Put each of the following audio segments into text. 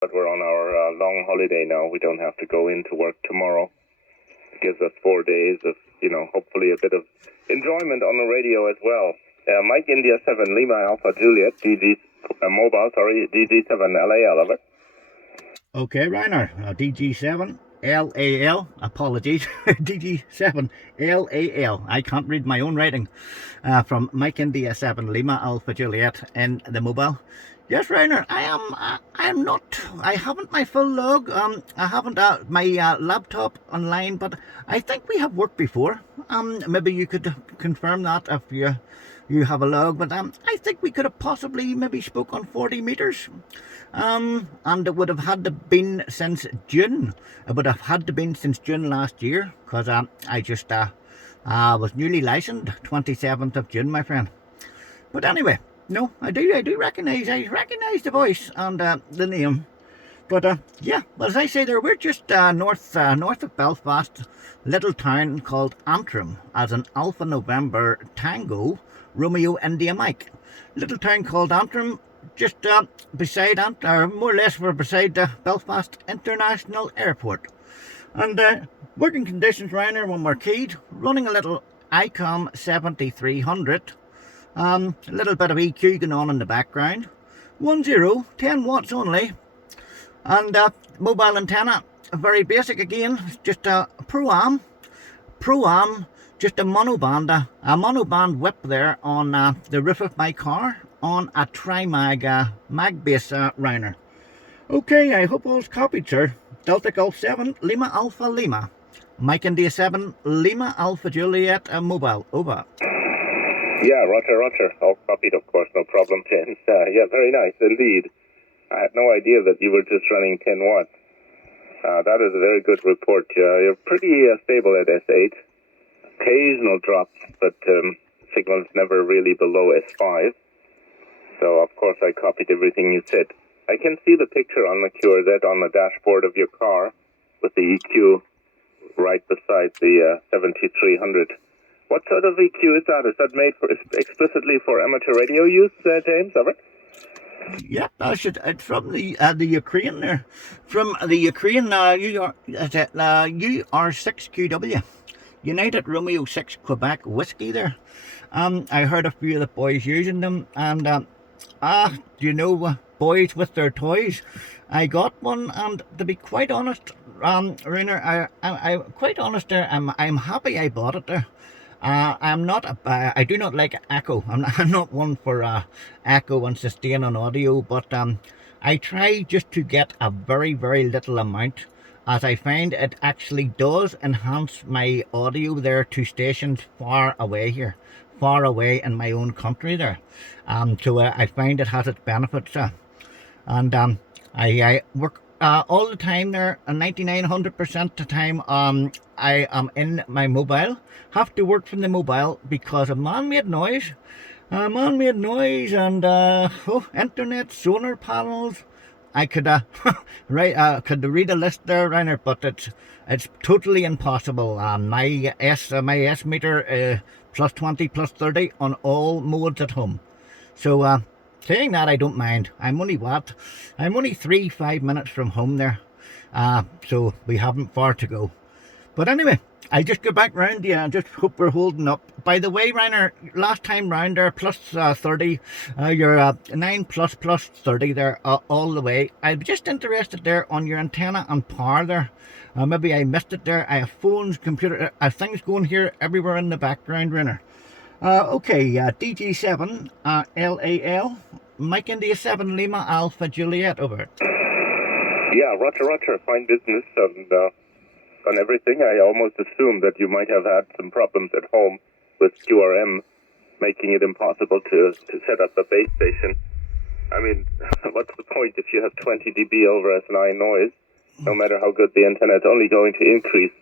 but we're on our long holiday now. We don't have to go into work tomorrow. It gives us 4 days of, hopefully a bit of enjoyment on the radio as well. Mike India 7 Lima Alpha Juliet DG Mobile, DG7LAL, over. Okay, Rainer, DG7LAL, apologies, DG7LAL. I can't read my own writing. From Mike India 7 Lima Alpha Juliet in the mobile. Yes, Rainer, I haven't my full log. I haven't my laptop online, but I think we have worked before. Maybe you could confirm that if you have a log, but I think we could have possibly maybe spoke on 40 meters. And it would have had to been since June. It would have had to been since June last year, because I just was newly licensed 27th of June, my friend. But anyway, no, I do recognise the voice and the name. But yeah, well, as I say there, we're just north of Belfast, little town called Antrim, as an Alpha November Tango Romeo India Mike. Little town called Antrim, just beside more or less we're beside Belfast International Airport. And working conditions, Rainer, when we're keyed, running a little ICOM 7300. A little bit of EQ going on in the background. 10 watts only. And mobile antenna, very basic again, just a Pro-Am, just a monoband whip there on the roof of my car on a Tri-Mag mag base Rainer. Okay, I hope all's copied, sir. Delta Golf 7 Lima Alpha Lima. Mike India 7 Lima Alpha Juliet mobile, over. Yeah, roger. All copied, of course, no problem, James. Yeah, very nice indeed. I had no idea that you were just running 10 watts. That is a very good report. You're pretty stable at S8. Occasional drops, but signal's never really below S5. So, of course, I copied everything you said. I can see the picture on the QRZ on the dashboard of your car with the EQ right beside the 7300. What sort of EQ is that? Is that made explicitly for amateur radio use, James? Over? Yeah, it's from the Ukraine there. From the Ukraine, UR6QW. United Romeo 6 Quebec whiskey there. I heard a few of the boys using them, and boys with their toys. I got one, and to be quite honest, Rainer, I'm quite honest there. I'm happy I bought it there. I do not like echo. I'm not one for echo and sustain on audio, but I try just to get a very, very little amount, as I find it actually does enhance my audio there to stations far away in my own country there. So I find it has its benefits. And I work all the time there, 99-100% of the time I am in my mobile. Have to work from the mobile because of man-made noise. And internet, solar panels. I could could read a list there, Rainer, but it's totally impossible. My S meter plus 20, plus 30 on all modes at home. So saying that, I don't mind. I'm only 3-5 minutes from home there. So we haven't far to go. But anyway, I just go back round here and just hope we're holding up. By the way, Rainer, last time round there, plus 30, you're 9 plus 30 there, all the way. I'm just interested there on your antenna and power there. Maybe I missed it there. I have phones, computer, things going here everywhere in the background, Rainer. Okay, DG7LAL, Mike India 7 Lima Alpha Juliet, over. Yeah, roger. Fine business. And on everything, I almost assumed that you might have had some problems at home with QRM, making it impossible to set up a base station. I mean, what's the point if you have 20 dB over S9 noise? No matter how good the antenna, it's only going to increase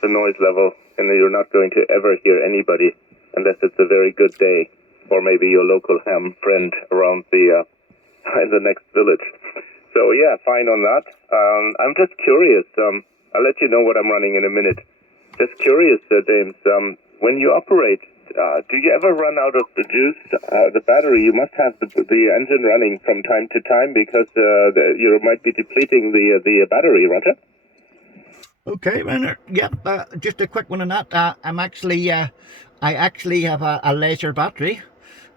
the noise level, and you're not going to ever hear anybody unless it's a very good day, or maybe your local ham friend around the in the next village. So yeah, fine on that. I'm just curious. I'll let you know what I'm running in a minute. Just curious, James. When you operate Do you ever run out of the juice? The battery, you must have the engine running from time to time because you might be depleting the battery, Roger? Okay, Rainer. Yep. Just a quick one on that. I actually have a laser battery.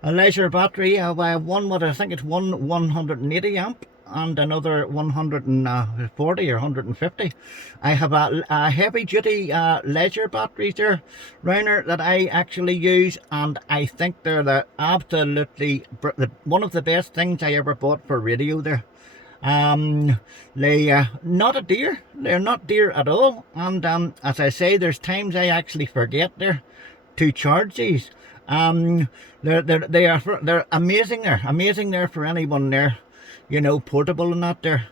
A laser battery. I have one what I think it's 180 amp and another 140 or 150. I have a heavy duty laser batteries there, Rainer, that I actually use, and I think they're one of the best things I ever bought for radio there. They not a dear. They're not dear at all. And as I say, there's times I actually forget there to charge these. They're amazing there. Amazing there for anyone there, portable and that there.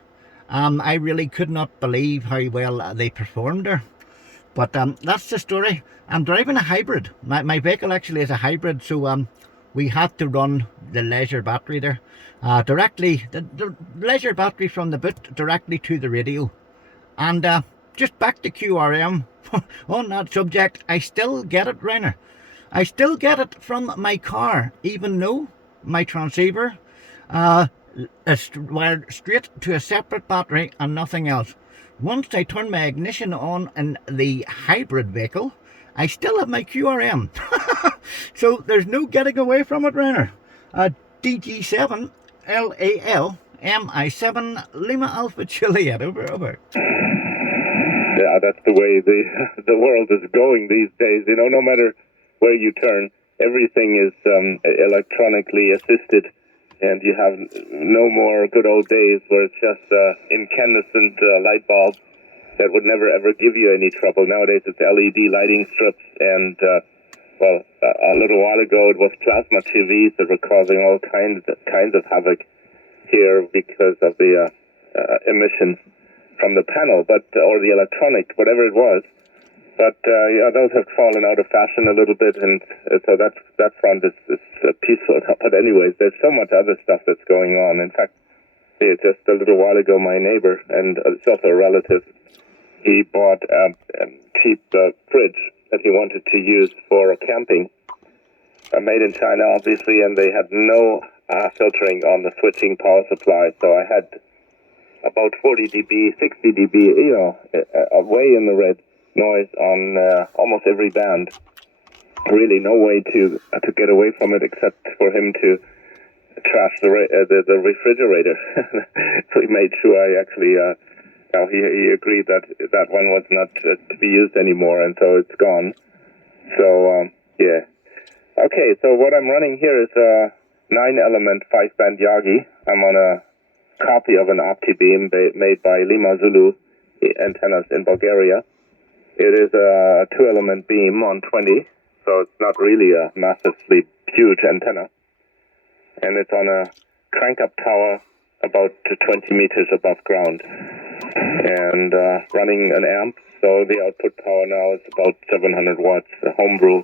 I really could not believe how well they performed there. But that's the story. I'm driving a hybrid. My vehicle actually is a hybrid, so we had to run the leisure battery there. Directly, the leisure battery from the boot directly to the radio. And just back to QRM, on that subject, I still get it, Rainer. I still get it from my car, even though my transceiver is wired straight to a separate battery and nothing else. Once I turn my ignition on in the hybrid vehicle, I still have my QRM. So there's no getting away from it, Rainer. DG7LAL MI7 Lima Alpha Juliet. Over. Yeah, that's the way the world is going these days. No matter where you turn, everything is electronically assisted, and you have no more good old days where it's just incandescent light bulbs that would never ever give you any trouble. Nowadays it's LED lighting strips, and a little while ago it was plasma TVs that were causing all kinds of havoc here because of the emissions from the panel, or the electronic, whatever it was. But those have fallen out of fashion a little bit, and so that front is peaceful. But anyways, there's so much other stuff that's going on. In fact, just a little while ago, my neighbor, and it's also a relative, he bought a cheap fridge that he wanted to use for camping, made in China, obviously, and they had no filtering on the switching power supply. So I had about 40 dB, 60 dB, way in the red noise on almost every band. Really no way to get away from it except for him to trash the refrigerator. So he made sure I actually, he agreed that one was not to be used anymore, and so it's gone. So, yeah. Okay, so what I'm running here is a 9-element 5-band Yagi. I'm on a copy of an OptiBeam made by Lima Zulu antennas in Bulgaria. It is a 2-element beam on 20, so it's not really a massively huge antenna. And it's on a crank-up tower about 20 meters above ground. And running an amp, so the output power now is about 700 watts, a homebrew.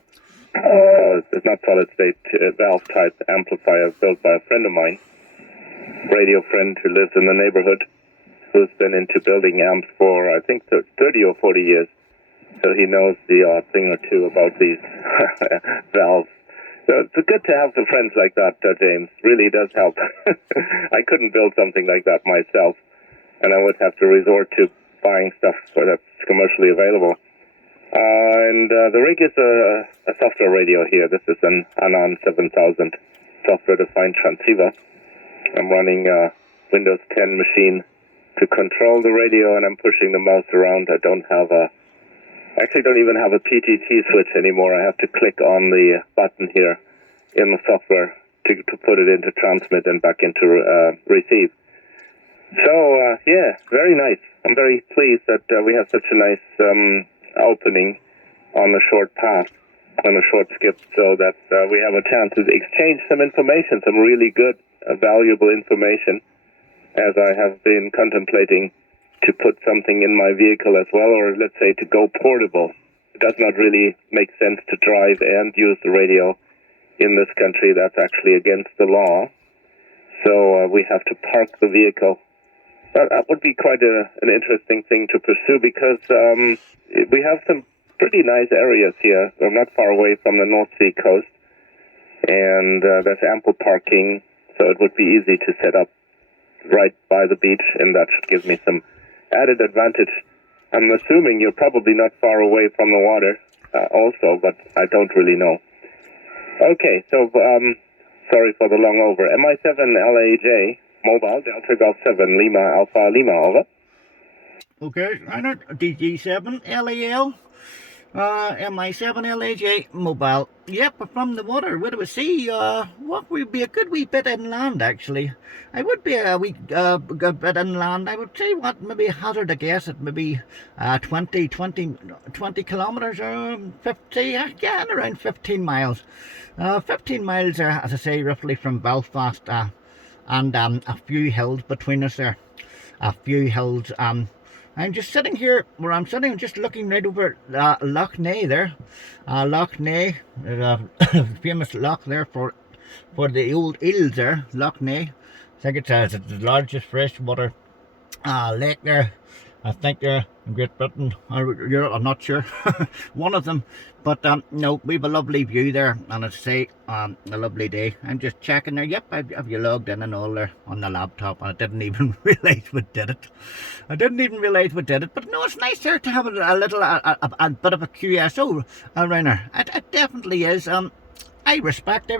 It's not solid-state valve-type amplifier built by a friend of mine, radio friend who lives in the neighborhood, who's been into building amps for, I think, 30 or 40 years. So he knows the odd thing or two about these valves. So it's good to have some friends like that, James. Really does help. I couldn't build something like that myself, and I would have to resort to buying stuff that's commercially available. And the rig is a software radio here. This is an Anon 7000 software-defined transceiver. I'm running a Windows 10 machine to control the radio, and I'm pushing the mouse around. I don't even have a PTT switch anymore. I have to click on the button here in the software to put it into transmit and back into receive. So, yeah, very nice. I'm very pleased that we have such a nice opening on the short path, on the short skip, so that we have a chance to exchange some information, some really good, valuable information, as I have been contemplating to put something in my vehicle as well, or let's say to go portable. It does not really make sense to drive and use the radio in this country. That's actually against the law. So we have to park the vehicle. That would be quite an interesting thing to pursue, because we have some pretty nice areas here. I'm not far away from the North Sea coast, and there's ample parking, so it would be easy to set up right by the beach, and that should give me some added advantage. I'm assuming you're probably not far away from the water also, but I don't really know. Okay, so sorry for the long over. MI7LAJ, mobile, Delta Golf 7, Lima Alpha Lima, over. Okay, Reinhard, DG7LAL, MI7LAJ mobile. Yep, from the water. Where do we see? What would be a good wee bit inland, actually. I would be a wee good bit inland. I would say, what, maybe hazard a guess at maybe 20 kilometres or 50, yeah, around 15 miles. 15 miles, as I say, roughly from Belfast, and a few hills between us there. A few hills. I'm just sitting here where I'm sitting, just looking right over Loch Ness there. Loch Ness, there's a famous loch there for the old eels there, Loch Ness. I think it's the largest freshwater lake there. I think they're in Great Britain or Europe, I'm not sure. One of them. But no, we have a lovely view there, and I'd say a lovely day. I'm just checking there. Yep, I've you logged in and all there on the laptop, and I didn't even realise we did it. But no, it's nice there to have a little a bit of a QSO around there. It definitely is. I respect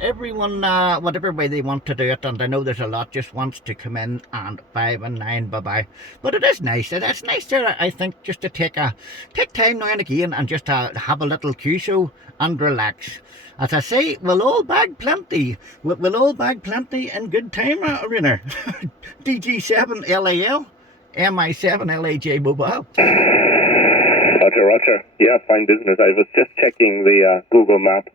everyone, whatever way they want to do it, and I know there's a lot just wants to come in and 5 and 9 bye-bye, but it is nice. It's nice there, I think, just to take time now and again and just have a little QSO and relax. As I say, we'll all bag plenty. We'll all bag plenty in good time, Rainer. DG7LAL, MI7LAJ mobile. Roger. Yeah, fine business. I was just checking the Google map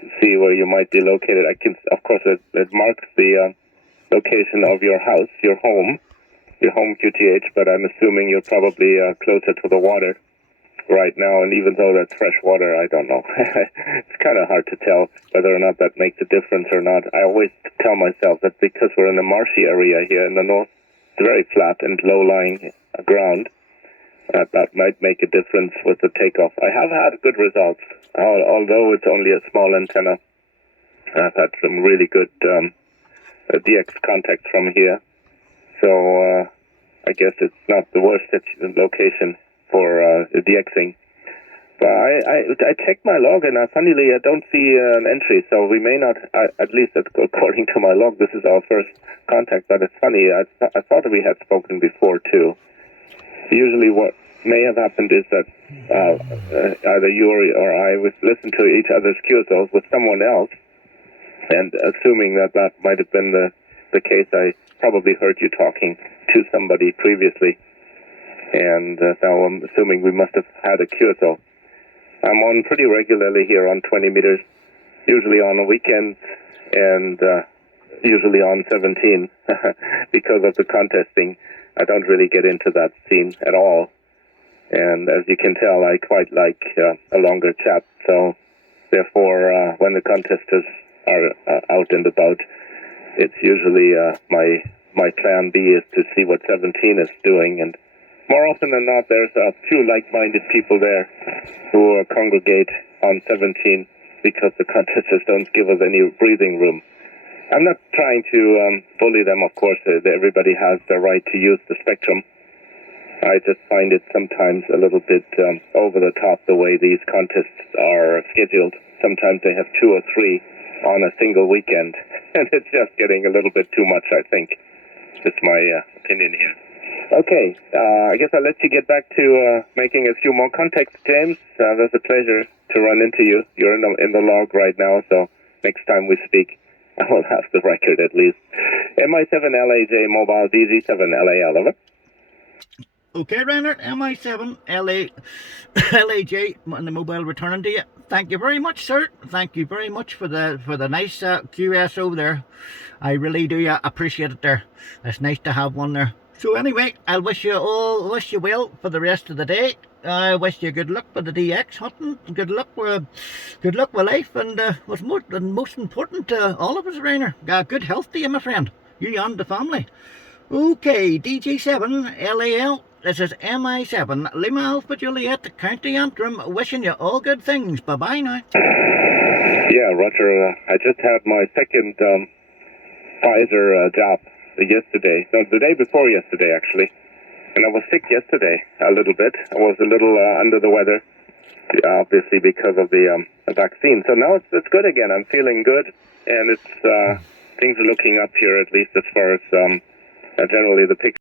to see where you might be located. I can, of course, it marks the location of your house, your home QTH, but I'm assuming you're probably closer to the water right now, and even though that's fresh water, I don't know. It's kind of hard to tell whether or not that makes a difference or not. I always tell myself that because we're in a marshy area here in the north, it's very flat and low-lying ground, that might make a difference with the takeoff. I have had good results, although it's only a small antenna. I've had some really good DX contacts from here, so I guess it's not the worst location for DXing. But I checked my log, and funnily I don't see an entry, so we may not, at least according to my log, this is our first contact. But it's funny, I thought we had spoken before too. Usually what may have happened is that either you or I would listen to each other's QSOs with someone else, and assuming that might have been the case, I probably heard you talking to somebody previously, and now I'm assuming we must have had a QSO. I'm on pretty regularly here on 20 meters, usually on the weekends, and usually on 17 because of the contesting. I don't really get into that scene at all, and as you can tell, I quite like a longer chat, so therefore when the contesters are out and about, it's usually my plan B is to see what 17 is doing, and more often than not there's a few like-minded people there who congregate on 17 because the contesters don't give us any breathing room. I'm not trying to bully them, of course. Everybody has the right to use the spectrum. I just find it sometimes a little bit over the top the way these contests are scheduled. Sometimes they have 2 or 3 on a single weekend, and it's just getting a little bit too much, I think. Just my opinion here. Okay, I guess I'll let you get back to making a few more contacts, James. There's a pleasure to run into you. You're in the log right now, so next time we speak, I will have the record at least. MI7LAJ mobile DG7LAL, over. Okay, Reinhard, MI7LAJ and the mobile returning to you. Thank you very much, sir. Thank you very much for the nice QSO there. I really do appreciate it there. It's nice to have one there. So anyway, I'll wish you well for the rest of the day. I wish you good luck with the DX hunting. Good luck with life, and what's most important to all of us, Rainer, good health to you, my friend. You and the family. Okay, DG7LAL, This is MI7, Lima Alpha Juliet, County Antrim, wishing you all good things. Bye-bye now. Yeah, Roger. I just had my second Pfizer jab yesterday. No, the day before yesterday, actually. And I was sick yesterday a little bit. I was a little under the weather, obviously because of the vaccine. So now it's good again. I'm feeling good, and it's things are looking up here, at least as far as generally the picture.